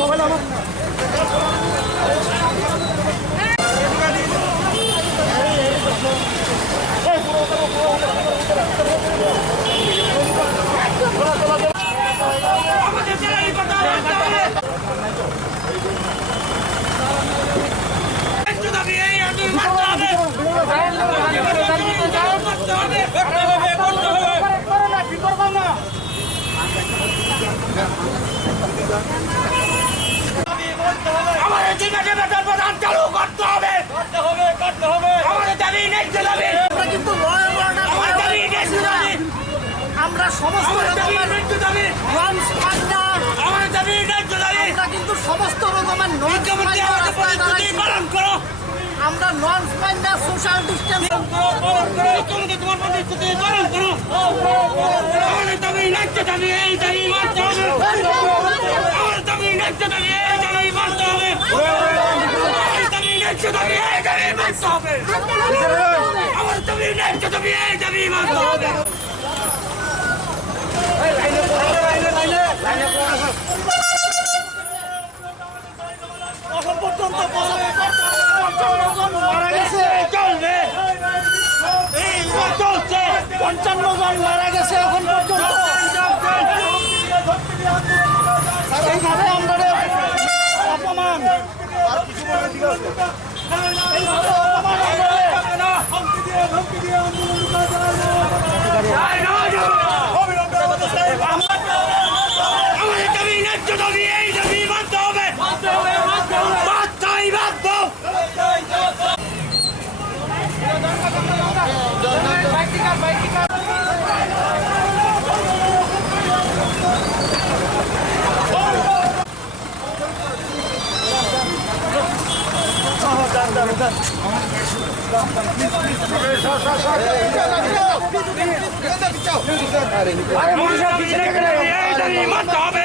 Mobile আমার আমাদের জীবনে বেতন প্রদান চালু করতে হবে, আমাদের দাবি ন্যায্য দাবি। কিন্তু আমাদের দাবি ন্যায্য দাবি। আমরা সমস্ত রকমের লঞ্চ পান্ডা আমাদের দাবি ন্যায্য দাবি। আমরা কিন্তু সমস্ত রকমের মুখ্যমন্ত্রী আমাদের প্রতিশ্রুতি পালন করো। আমরা লঞ্চ পান্ডা সোশ্যাল ডিস্টেন্স মুখ্যমন্ত্রী তোমার প্রতিশ্রুতি পালন করো। আমাদের দাবি ন্যায্য দাবি, এই দাবি মানতে হবে। আমাদের দাবি ন্যায্য দাবি, এই দাবি মানতে হবে। আমাদের দাবি ন্যায্য দাবি, এই দাবি মানতে হবে। আমাদের দাবি ন্যায্য দাবি, এই দাবি মানতে হবে। এখন পর্যন্ত 55 জন মারা গেছে, চলবে, চলছে। 55 জন মারা গেছে এখন পর্যন্ত। এইভাবে আমরা অপমান আমাদের দাবি ন্যায্য দাবি, এই দাবি মানতে হবে। বাধ্য বাধ্য। এই দাবি মানতে হবে।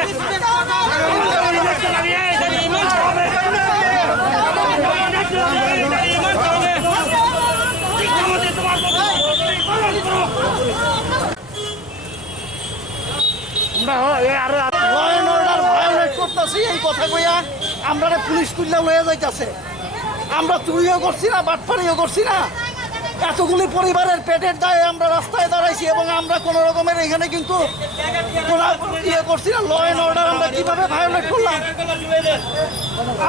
এই কথা কইয়া আমরা পুলিশ তুললে লয়ে যাইতেছে। আমরা চুরিও করছি না, বাটপাড়িও করছি না। এতগুলি পরিবারের পেটের দায়ে আমরা রাস্তায় দাঁড়াইছি এবং আমরা কোনো রকমের এখানে কিন্তু কোনো ইয়ে করছি না। ল অ্যান্ড অর্ডার আমরা কিভাবে ভায়োলেট করলাম?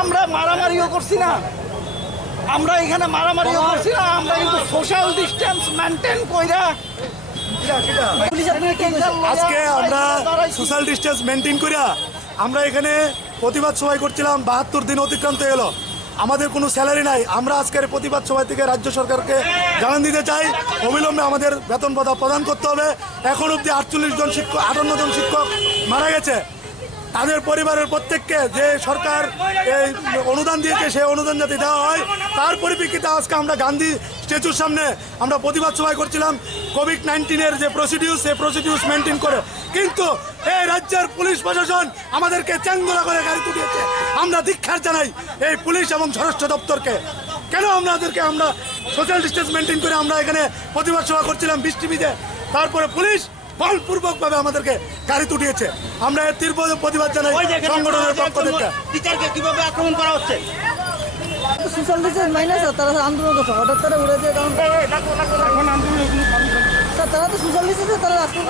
আমরা মারামারিও করছি না, আমরা এখানে মারামারিও করছি না। আমরা কিন্তু সোশ্যাল ডিস্টেন্স মেনটেন কইরা আজকে আমরা সোশ্যাল ডিস্টেন্স মেনটেন করিয়া আমরা এখানে প্রতিবাদ সভায় করছিলাম। 72 দিন অতিক্রান্ত এলো, আমাদের কোনো স্যালারি নাই। আমরা আজকের প্রতিবাদ সভা থেকে রাজ্য সরকারকে জানান দিতে চাই অবিলম্বে আমাদের বেতন ভাতা প্রদান করতে হবে। এখন অবধি 58 জন শিক্ষক মারা গেছে। তাদের পরিবারের প্রত্যেককে যে সরকার এই অনুদান দিয়েছে সেই অনুদান যাতে দেওয়া হয়, তার পরিপ্রেক্ষিতে আজকে আমরা গান্ধী স্ট্যাচুর সামনে আমরা প্রতিবাদ সভায় করছিলাম। কোভিড-19 যে প্রসিডিউর, সেই প্রসিডিউর মেনটেন করে, কিন্তু এই রাজ্যের পুলিশ প্রশাসন আমাদেরকে চ্যাংদোলা করে গাড়ি তুলিয়েছে। আমরা ধিক্ষার জানাই এই পুলিশ এবং স্বরাষ্ট্র দপ্তরকে। কেন আমরা সোশ্যাল ডিস্টেন্স মেনটেন করে আমরা এখানে প্রতিবাদ সভা করছিলাম বৃষ্টি ভিজে, তারপরে পুলিশ বলপূর্বকভাবে আমাদেরকে গাড়ি তুটিয়েছে। আমরা এর তীব্র প্রতিবাদ জানাই সংগঠনের পক্ষ থেকে। টিচারকে কিভাবে আক্রমণ করা হচ্ছে? সোশ্যাল ডিস্টেন্স মাইনাস তারা আন্দোলন করছে, হঠাৎ করে উড়েছে। কারণ তারা তো সোশ্যাল ডিস্টেন্স তারা রাষ্ট্র